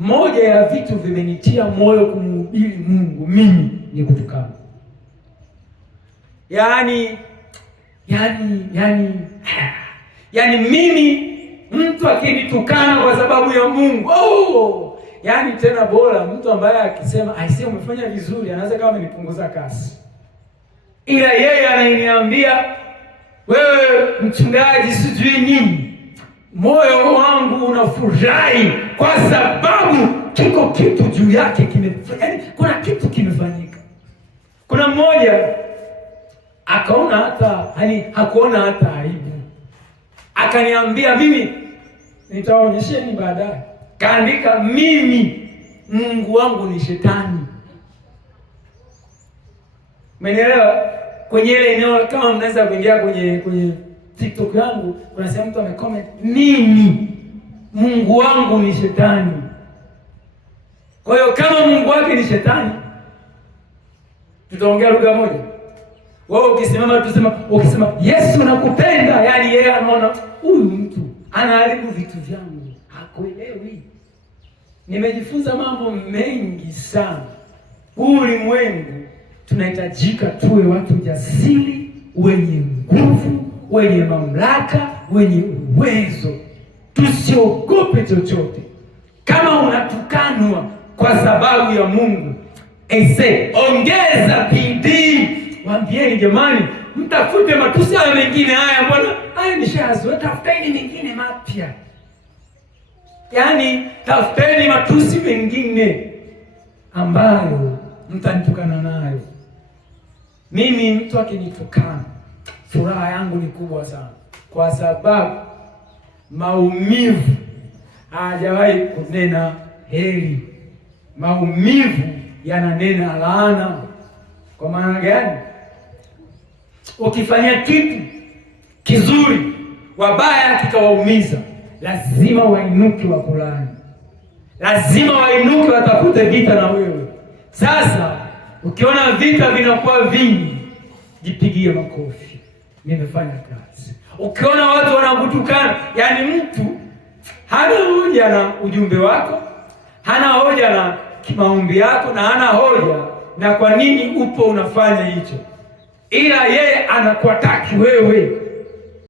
Moja ya vitu vimenitia moyo kumhubiri Mungu mimi ni kutukana. Yaani mimi mtu akinitukana kwa sababu ya Mungu, yaani tena bora mtu ambaye akisema aisee umefanya vizuri, anaweza kama amenipunguza kasi, ila yeye ananiambia wewe mchungaji sijui nini, moyo wangu unafurahi kwa sababu kiko kitu juu yake yaani kuna kitu kimefanyika. Kuna mmoja akaona hakuona hata aibu, akaniambia mimi nitaonyesheni baadaye, kaandika mimi Mungu wangu ni shetani. Umenielewa? Kwenye ile eneo kama mnaweza kuingia kwenye TikTok yangu, kuna sehemu mtu amecomment mimi Mungu wangu ni shetani. Kwa hiyo kama Mungu wake ni shetani, tutaongea lugha moja. Wewe ukisema Yesu nakupenda, yaani yeye anaona huyu mtu anaharibu vitu vyangu, hakuelewi. Nimejifunza mambo mengi sana. Huu ulimwengu tunahitajika tuwe watu jasiri, wenye nguvu, wenye mamlaka, wenye uwezo. Tusiogope chochote. Kama unatukanwa kwa sababu ya Mungu, ongeza bidii. Waambieni jamani, mtafute matusi haya mengine haya, bwana haya nishazoea, tafuteni mengine mapya. Yaani tafuteni matusi mengine ambayo mtanitukana nayo. Mimi mtu akinitukana, furaha yangu ni kubwa sana, kwa sababu maumivu hajawahi kunena heri. Maumivu yananena laana. Kwa maana gani? Ukifanya kitu kizuri, wabaya kikawaumiza, lazima wainuke wakulani, lazima wainuke watafute vita na wewe. Sasa ukiona vita vinakuwa vingi, jipigie makofi, nimefanya kazi. Ukiona watu wanakutukana, yaani mtu hana hoja na ujumbe wako, hana hoja na maombi yako, na hana hoja na kwa nini upo unafanya hicho, ila yeye anakuataki wewe.